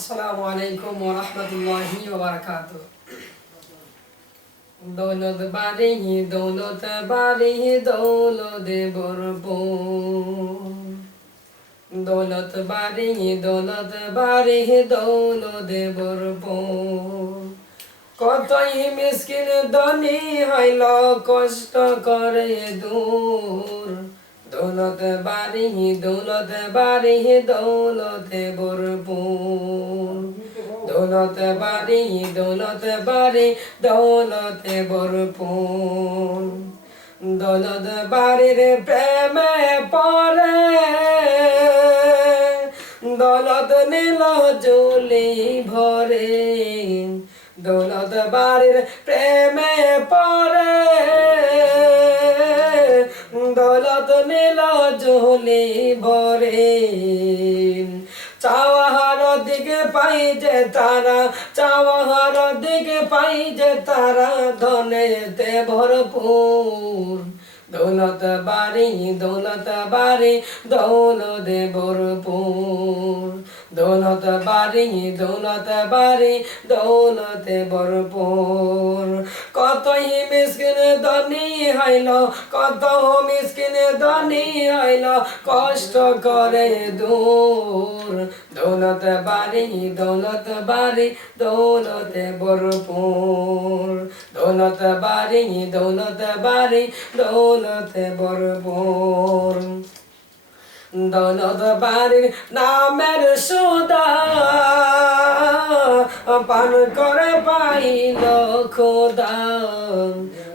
আসসালামু আলাইকুম ওয়া রাহমাতুল্লাহি ওয়া বারাকাতুহু। দৌলত বাড়ি দৌলত বাড়ি দৌলত ভরপুর দৌলত বাড়ি দৌলত বাড়ি দৌলত ভরপুর কতই মিসকিন ধনী হইল কষ্ট করে দূর। দৌলত বাড়ি দৌলত বাড়ি, দৌলত ভরপুর। দৌলত বাড়ি দৌলত বাড়ি, দৌলত ভরপুর। দৌলত বাড়ির প্রেমে পরে দৌলত নীল জুলি ভরে। দৌলত বাড়ির প্রেমে পরে নীল জুলি ভরে। চাওয়াহার দিকে পাই যে তারা, চাওয়াহার দিকে পাই যে তারা, ধনেতে ভরপুর। দৌলত বাড়ি দৌলত বাড়ি, দৌলত ভরপুর। দৌলত বাড়ি দৌলত বাড়ি, দৌলত ভরপুর। কতই মিসকিন ধনী হইল কত মিসকিন ধনী হইল, কষ্ট করে দূর। দৌলত বাড়ি দৌলত বাড়ি, দৌলত ভরপুর। দৌলত বাড়ি দৌলত বাড়ি, দৌলত ভরপুর। দৌলত বাড়ির নামের সুদা পান করে পাইল খোদা।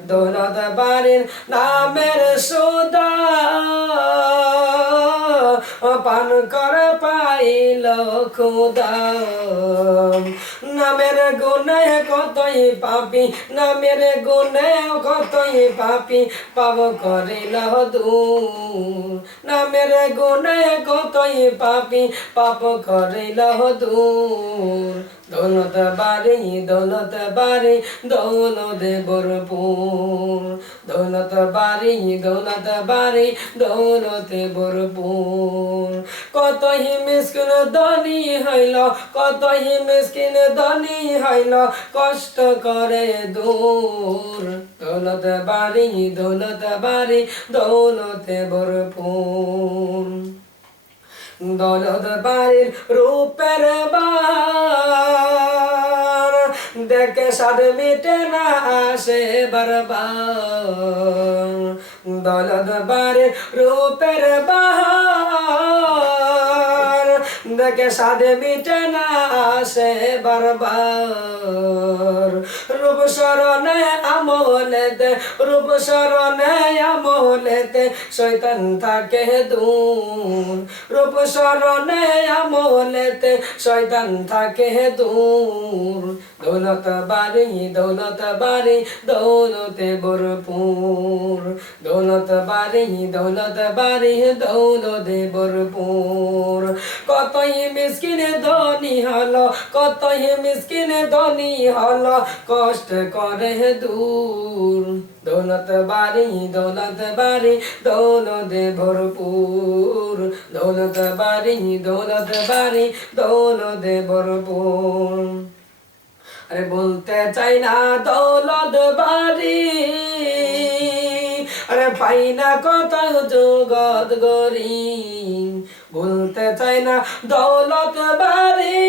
দৌলত বাড়ির নামের সুদা পান করে পাইল খোদা নামের গুণে কতই পাপি, নামের গুণে কতই পাপি পাব করিল নামের গুণে কতই পাপি, পাপ করিল দৌলত বাড়ি দৌলত বাড়ি, দৌলত ভরপুর দৌলত বাড়ি দৌলত বাড়ি, দৌলত ভরপুর। কতই মিসকিন ধনী হইল, কতই মিসকিন ধনী হইল, কষ্ট করে দূর। দৌলত বাড়ি দৌলত বাড়ি, দৌলত ভরপুর। দৌলত বাড়ির রূপের বার দেখে মিটে না আসে বারবার দৌলত বাড়ির রূপের বাহার। দেখে সাদে মিটে না আসে বারবার রূপ স্মরণে আমলেতে, রূপ স্মরণে আমলেতে শৈতান থাকে দূর। রূপ স্মরণে আমলেতে শৈতান থাকে দূর। দৌলত বাড়ি দৌলত বাড়ি, দৌলতে ভরপুর। দৌলত বাড়ি দৌলত বাড়ি, দৌলতে ভরপুর। কতই মিসকিনে ধনী হলো, কতই মিসকিনে ধনী হলো, কষ্ট করে দূর। দৌলত বাড়ি দৌলত বাড়ি, দৌলতে ভরপুর। দৌলত বাড়ি দৌলত বাড়ি, দৌলতে ভরপুর। আরে বলতে চাই না দৌলত বাড়ি। আরে পাই না কত জগত গরি বলতে চাই না দৌলত বাড়ি।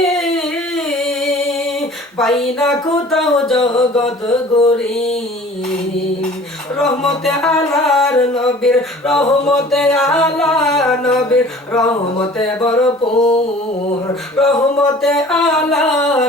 পাই না কোথাও জগত গরি রহমতে আলার নবীর রহমতে আলা নবীর রহমতে বরপুর রহমতে আলা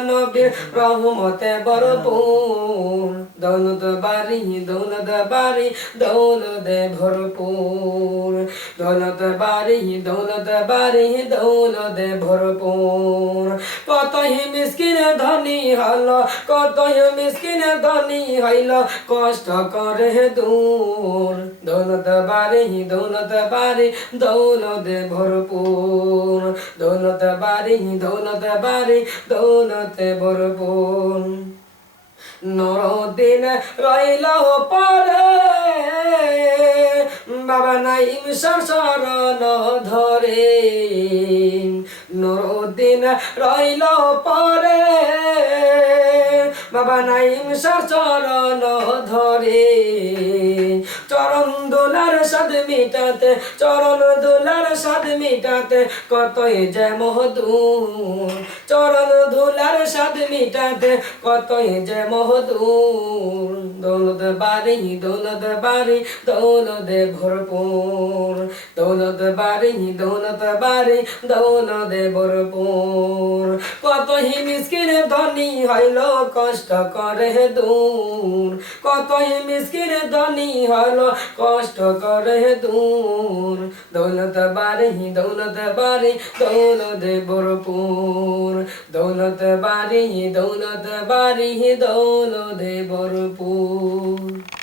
নবীর রহমতে ভরপুর। দৌলত বাড়ি দৌলত বাড়ি, দৌলত ভরপুর। দৌলত বাড়ি দৌলত বাড়ি, দৌলত ভরপুর। কতই মিসকিন ধনী হল, কতই মিসকিন ধনী হইল, কষ্ট করে দূর। দৌলত বাড়ি দৌলত বাড়ি, দৌলত ভরপুর। দৌলত বাড়ি দৌলত বাড়ি, দৌলত ভরপুর। নরদিন রইল পরে। বাবা নাইম শরণ ধরে। নরদিন রইল পরে। বাবা নাইম চরণ ধরে। চরণ দোলার সাদ মিটাতে, চরণ দোলার সাদ মিটাতে, কতই যে মহদূর। চরণ দোলার সাদ মিটাতে, কতই যে মহদূর। দৌলত বাড়ি দৌলত বাড়ি, দৌলতে ভরপুর। দৌলত বাড়ি দৌলত বাড়ি, দৌলতে ভরপুর। কত হি মিসকিন ধনী হইল, কষ্ট করে দূর। কত হি মিসকিন ধনী হইল, কষ্ট করে দূর। দৌলত বাড়ি দৌলত বাড়ি, দৌলতে ভরপুর দৌলত বাড়ি দৌলত বাড়ি, দৌলতে ভরপুর